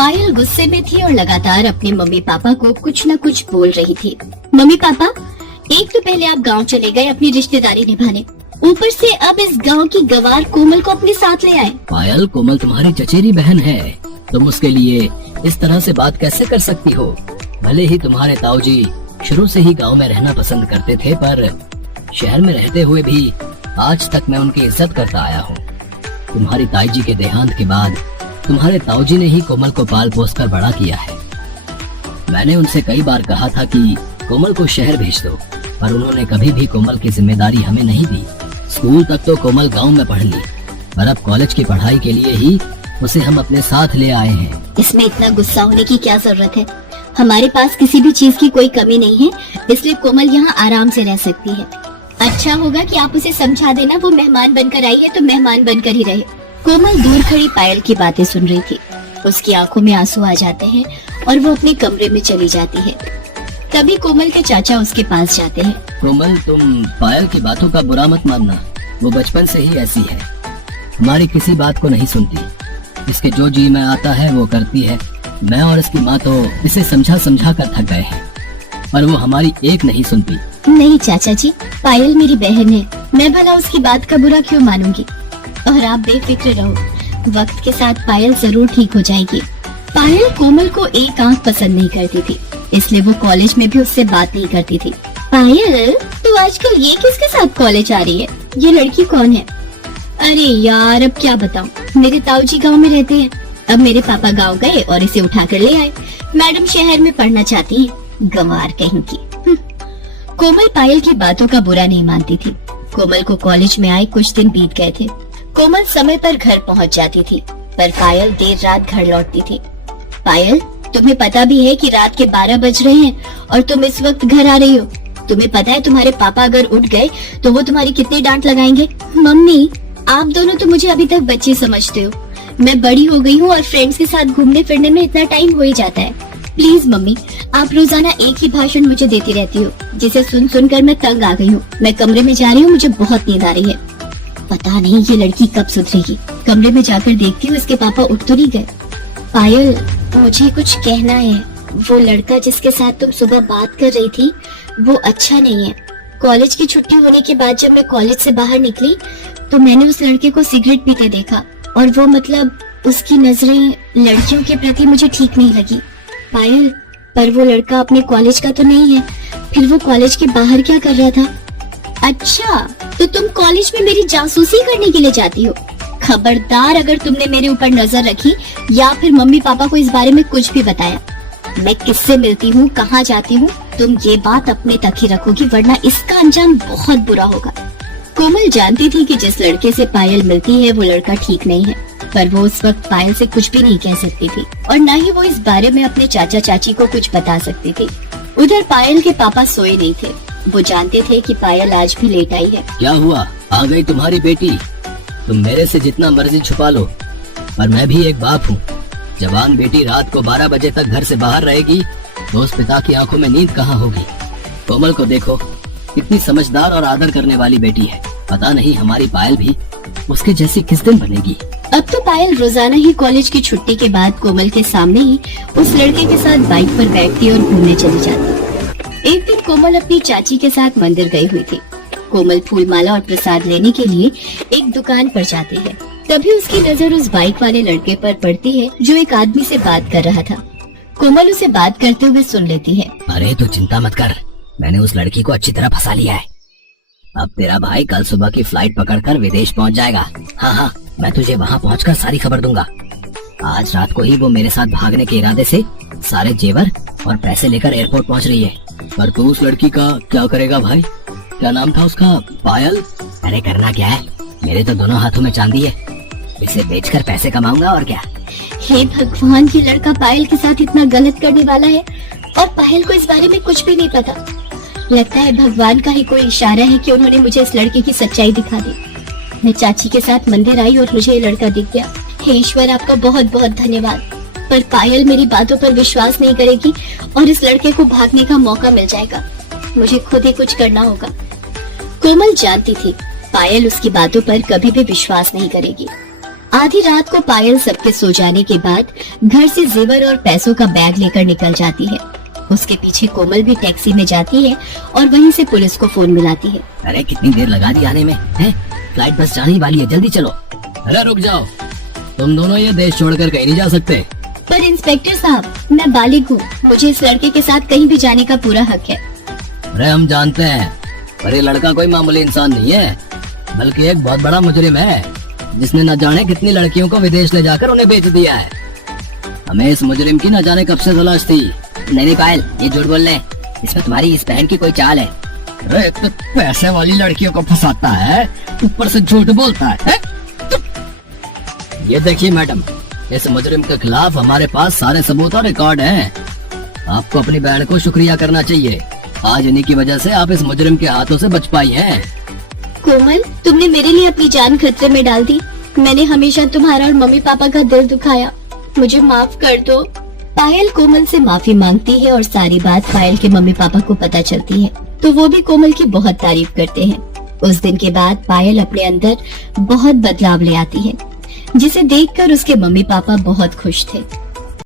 पायल गुस्से में थी और लगातार अपने मम्मी पापा को कुछ न कुछ बोल रही थी। मम्मी पापा, एक तो पहले आप गांव चले गए अपनी रिश्तेदारी निभाने, ऊपर से अब इस गांव की गवार कोमल को अपने साथ ले आए। पायल, कोमल तुम्हारी चचेरी बहन है, तुम उसके लिए इस तरह से बात कैसे कर सकती हो? भले ही तुम्हारे ताऊजी शुरू से ही गांव में रहना पसंद करते थे, पर शहर में रहते हुए भी आज तक मैं उनकी इज्जत करता आया हूँ। तुम्हारी ताई जी के देहांत के बाद तुम्हारे ताऊजी ने ही कोमल को पाल पोस कर बड़ा किया है। मैंने उनसे कई बार कहा था कि कोमल को शहर भेज दो, पर उन्होंने कभी भी कोमल की जिम्मेदारी हमें नहीं दी। स्कूल तक तो कोमल गांव में पढ़ ली, पर अब कॉलेज की पढ़ाई के लिए ही उसे हम अपने साथ ले आए हैं। इसमें इतना गुस्सा होने की क्या जरूरत है? हमारे पास किसी भी चीज की कोई कमी नहीं है, इसलिए कोमल यहाँ आराम से रह सकती है। अच्छा होगा कि आप उसे समझा देना, वो मेहमान बनकर आई है तो मेहमान बनकर ही रहे। कोमल दूर खड़ी पायल की बातें सुन रही थी। उसकी आंखों में आंसू आ जाते हैं और वो अपने कमरे में चली जाती है। तभी कोमल के चाचा उसके पास जाते हैं। कोमल, तुम पायल की बातों का बुरा मत मानना, वो बचपन से ही ऐसी है, हमारी किसी बात को नहीं सुनती। इसके जो जी में आता है वो करती है। मैं और इसकी माँ तो इसे समझा समझा कर थक गए हैं, पर वो हमारी एक नहीं सुनती। नहीं चाचा जी, पायल मेरी बहन है, मैं भला उसकी बात का बुरा क्यों मानूंगी? और आप बेफिक्र रहो, वक्त के साथ पायल जरूर ठीक हो जाएगी। पायल कोमल को एक आंख पसंद नहीं करती थी, इसलिए वो कॉलेज में भी उससे बात नहीं करती थी। पायल, तो आजकल ये किसके साथ कॉलेज आ रही है? ये लड़की कौन है? अरे यार, अब क्या बताऊं, मेरे ताऊजी गांव में रहते हैं। अब मेरे पापा गांव गए और इसे उठाकर ले आए। मैडम शहर में पढ़ना चाहती है, गंवार कहीं की। कोमल पायल की बातों का बुरा नहीं मानती थी। कोमल को कॉलेज में आए कुछ दिन बीत गए थे। कोमल समय पर घर पहुंच जाती थी, पर पायल देर रात घर लौटती थी। पायल, तुम्हें पता भी है कि रात के 12 बज रहे हैं और तुम इस वक्त घर आ रही हो। तुम्हें पता है तुम्हारे पापा अगर उठ गए तो वो तुम्हारी कितनी डांट लगाएंगे। मम्मी, आप दोनों तो मुझे अभी तक बच्ची समझते हो। मैं बड़ी हो गई हूँ और फ्रेंड्स के साथ घूमने फिरने में इतना टाइम हो ही जाता है। प्लीज मम्मी, आप रोजाना एक ही भाषण मुझे देती रहती हो, जिसे सुन सुनकर मैं तंग आ गई हूँ। मैं कमरे में जा रही हूँ, मुझे बहुत नींद आ रही है। पता नहीं ये लड़की कब सुधरेगी। कमरे में जाकर देखती हूँ इसके पापा उठ तो नहीं गए। पायल, मुझे कुछ कहना है। वो लड़का जिसके साथ तुम सुबह बात कर रही थी, वो अच्छा नहीं है। कॉलेज की छुट्टी होने के बाद जब मैं कॉलेज से बाहर निकली तो मैंने उस लड़के को सिगरेट पीते देखा, और वो मतलब उसकी नजरें लड़कियों के प्रति मुझे ठीक नहीं लगी। पायल, पर वो लड़का अपने कॉलेज का तो नहीं है, फिर वो कॉलेज के बाहर क्या कर रहा था? अच्छा, तो तुम कॉलेज में मेरी जासूसी करने के लिए जाती हो? खबरदार अगर तुमने मेरे ऊपर नजर रखी या फिर मम्मी पापा को इस बारे में कुछ भी बताया। मैं किससे मिलती हूँ, कहाँ जाती हूँ, तुम ये बात अपने तक ही रखोगी, वरना इसका अंजाम बहुत बुरा होगा। कोमल जानती थी कि जिस लड़के से पायल मिलती है वो लड़का ठीक नहीं है, पर वो उस वक्त पायल से कुछ भी नहीं कह सकती थी और न ही वो इस बारे में अपने चाचा चाची को कुछ बता सकती थी। उधर पायल के पापा सोए नहीं थे। वो जानते थे कि पायल आज भी लेट आई है। क्या हुआ, आ गई तुम्हारी बेटी? तुम मेरे से जितना मर्जी छुपा लो, पर मैं भी एक बाप हूँ। जवान बेटी रात को 12 बजे तक घर से बाहर रहेगी तो उस पिता की आंखों में नींद कहाँ होगी? कोमल को देखो, कितनी समझदार और आदर करने वाली बेटी है। पता नहीं हमारी पायल भी उसके जैसी किस दिन बनेगी। अब तो पायल रोजाना ही कॉलेज की छुट्टी के बाद कोमल के सामने ही उस लड़के के साथ बाइक पर बैठती और घूमने चली जाती। एक दिन कोमल अपनी चाची के साथ मंदिर गई हुई थी। कोमल फूल माला और प्रसाद लेने के लिए एक दुकान पर जाती है। तभी उसकी नजर उस बाइक वाले लड़के पर पड़ती है जो एक आदमी से बात कर रहा था। कोमल उसे बात करते हुए सुन लेती है। अरे तो चिंता मत कर, मैंने उस लड़की को अच्छी तरह फंसा लिया है। अब तेरा भाई कल सुबह की फ्लाइट पकड़कर विदेश पहुंच जाएगा। हाँ, मैं तुझे वहाँ पहुंचकर सारी खबर दूंगा। आज रात को ही वो मेरे साथ भागने के इरादे से सारे जेवर और पैसे लेकर एयरपोर्ट पहुंच रही है। पर तू उस लड़की का क्या करेगा भाई? क्या नाम था उसका? पायल? अरे करना क्या है, मेरे तो दोनों हाथों में चांदी है, इसे बेचकर पैसे कमाऊंगा और क्या। हे भगवान, ये लड़का पायल के साथ इतना गलत करने वाला है और पायल को इस बारे में कुछ भी नहीं पता। लगता है भगवान का ही कोई इशारा है कि उन्होंने मुझे इस लड़के की सच्चाई दिखा दी। मैं चाची के साथ मंदिर आई और मुझे ये लड़का दिख गया। हे ईश्वर, आपका बहुत बहुत धन्यवाद। पर पायल मेरी बातों पर विश्वास नहीं करेगी और इस लड़के को भागने का मौका मिल जाएगा। मुझे खुद ही कुछ करना होगा। कोमल जानती थी पायल उसकी बातों पर कभी भी विश्वास नहीं करेगी। आधी रात को पायल सबके सो जाने के बाद घर से जेवर और पैसों का बैग लेकर निकल जाती है। उसके पीछे कोमल भी टैक्सी में जाती है और वहीं से पुलिस को फोन मिलाती है। अरे कितनी देर लगा दी आने में है? फ्लाइट बस जाने ही वाली है, जल्दी चलो। अरे रुक जाओ, तुम दोनों ये देश छोड़कर कहीं नहीं जा सकते। पर इंस्पेक्टर साहब, मैं बालिग हूँ, मुझे इस लड़के के साथ कहीं भी जाने का पूरा हक है। अरे हम जानते हैं, पर ये लड़का कोई मामूली इंसान नहीं है, बल्कि एक बहुत बड़ा मुजरिम है जिसने न जाने कितनी लड़कियों को विदेश ले जाकर उन्हें बेच दिया है। हमें इस मुजरिम की न जाने कब से तलाश थी। नहीं पायल, ये झूठ बोल रहे, इसमें तुम्हारी इस बहन की कोई चाल है। अरे तो पैसे वाली लड़कियों को फंसाता है, ऊपर से झूठ बोलता है? ये देखिए मैडम, इस मुजरिम के खिलाफ हमारे पास सारे सबूत और रिकॉर्ड हैं। आपको अपनी बहन को शुक्रिया करना चाहिए, आज इन्हीं की वजह से आप इस मुजरिम के हाथों से बच पाई हैं। कोमल, तुमने मेरे लिए अपनी जान खतरे में डाल दी। मैंने हमेशा तुम्हारा और मम्मी पापा का दिल दुखाया, मुझे माफ कर दो। पायल कोमल से माफी मांगती है और सारी बात पायल के मम्मी पापा को पता चलती है, तो वो भी कोमल की बहुत तारीफ करते हैं। उस दिन के बाद पायल अपने अंदर बहुत बदलाव ले आती है, जिसे देखकर उसके मम्मी पापा बहुत खुश थे।